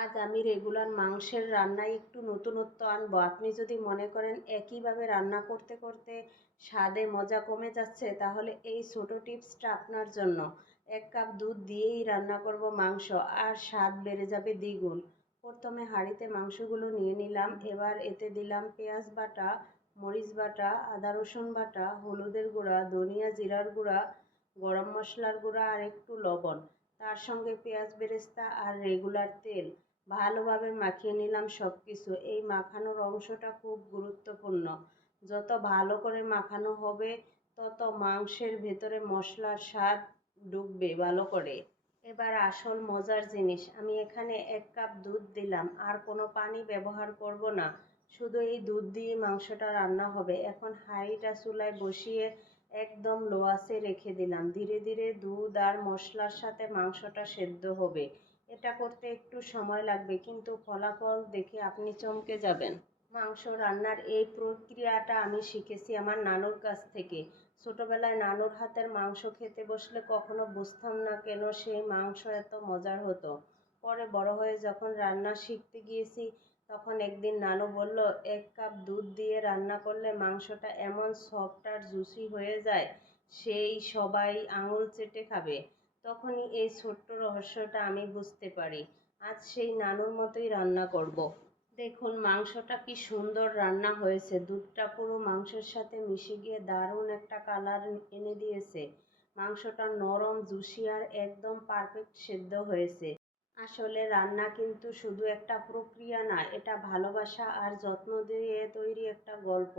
আজ আমি রেগুলার মাংসের রান্নায় একটু নতুনত্ব আনব। আপনি যদি মনে করেন একইভাবে রান্না করতে করতে স্বাদে মজা কমে যাচ্ছে, তাহলে এই ছোটো টিপসটা আপনার জন্য। এক কাপ দুধ দিয়েই রান্না করব মাংস, আর স্বাদ বেড়ে যাবে দ্বিগুণ। প্রথমে হাঁড়িতে মাংসগুলো নিয়ে নিলাম, এবার এতে দিলাম পেঁয়াজ বাটা, মরিচ বাটা, আদা রসুন বাটা, হলুদের গুঁড়া, ধনিয়া জিরার গুঁড়া, গরম মশলার গুঁড়া, আর একটু লবণ। তার সঙ্গে পেঁয়াজ বেরেস্তা আর রেগুলার তেল। ভালোভাবে মাখিয়ে নিলাম সব কিছু এই মাখানোর অংশটা খুব গুরুত্বপূর্ণ। যত ভালো করে মাখানো হবে, তত মাংসের ভেতরে মশলার স্বাদ ঢুকবে ভালো করে। এবার আসল মজার জিনিস, আমি এখানে এক কাপ দুধ দিলাম। আর কোনো পানি ব্যবহার করব না। শুধু এই দুধ দিয়ে মাংসটা রান্না হবে। এখন হাঁড়িটা চুলায় বসিয়ে একদম লো আঁচে রেখে দিলাম। ধীরে ধীরে দুধ আর মশলার সাথে মাংসটা সেদ্ধ হবে। এটা করতে একটু সময় লাগবে, কিন্তু ফলাফল দেখে আপনি চমকে যাবেন। মাংস রান্নার এই প্রক্রিয়াটা আমি শিখেছি আমার নানুর কাছ থেকে। ছোটবেলায় নানুর হাতের মাংস খেতে বসলে কখনো বুঝতাম না কেন সেই মাংস এত মজার হতো। পরে বড় হয়ে যখন রান্না শিখতে গিয়েছি, তখন একদিন নানু বলল, এক কাপ দুধ দিয়ে রান্না করলে মাংসটা এমন সফট আর জুসি হয়ে যায়, সেই সবাই আঙুল চেটে খাবে। তখনই এই ছোট্ট রহস্যটা আমি বুঝতে পারি। আজ সেই নানুর মতোই রান্না করব। দেখুন, মাংসটা কি সুন্দর রান্না হয়েছে। দুধটা পুরো মাংসের সাথে মিশে গিয়ে দারুণ একটা কালার এনে দিয়েছে। মাংসটা নরম, জুসি আর একদম পারফেক্ট সেদ্ধ হয়েছে। আসলে রান্না কিন্তু শুধু একটা প্রক্রিয়া না, এটা ভালোবাসা আর যত্ন দিয়ে তৈরি একটা গল্প।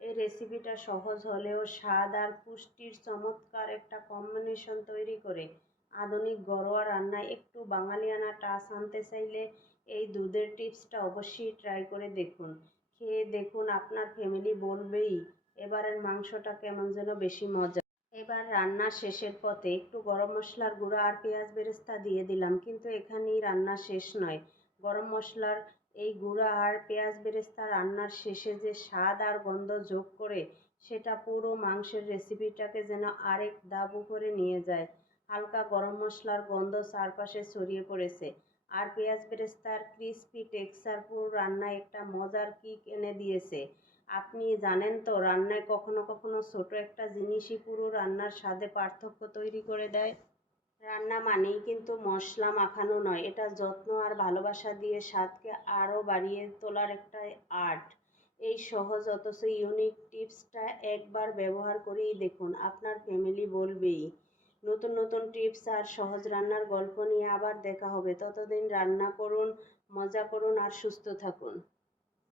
এই রেসিপিটা সহজ হলেও স্বাদ আর পুষ্টির চমৎকার একটা কম্বিনেশন তৈরি করে আধুনিক ঘরোয়া রান্নায় একটু বাঙালিয়ানা টাচ আনতে চাইলে এই দুধের টিপসটা অবশ্যই ট্রাই করে দেখুন। খেয়ে দেখুন আপনার ফ্যামিলি বলবেই, এবারের মাংসটা কেমন যেন বেশি মজা। এবার রান্না শেষের পথে একটু গরম মশলার গুঁড়া আর পেঁয়াজ বেরেস্তা দিয়ে দিলাম, কিন্তু এখানেই রান্না শেষ নয়। গরম মশলার এই গুঁড়া আর পেঁয়াজ বেরেস্তা রান্নার শেষে যে স্বাদ আর গন্ধ যোগ করে, সেটা পুরো মাংসের রেসিপিটাকে যেন আরেক ধাপ উপরে নিয়ে যায়। হালকা গরম মশলার গন্ধ চারপাশে ছড়িয়ে পড়েছে। আর পেঁয়াজ বেরেস্তার ক্রিস্পি টেক্সচার পুরো রান্নায় একটা মজার কিক এনে দিয়েছে। আপনি জানেন তো, রান্নায় কখনো কখনো ছোট একটা জিনিসই পুরো রান্নার স্বাদে পার্থক্য তৈরি করে দেয়। রান্না মানেই কিন্তু মশলা মাখানো নয়, এটা যত্ন আর ভালোবাসা দিয়ে স্বাদকে আরও বাড়িয়ে তোলার একটা আর্ট। এই সহজ অথচ ইউনিক টিপসটা একবার ব্যবহার করেই দেখুন, আপনার ফ্যামিলি বলবেই। নতুন নতুন টিপস আর সহজ রান্নার গল্প নিয়ে আবার দেখা হবে। ততদিন রান্না করুন, মজা করুন আর সুস্থ থাকুন।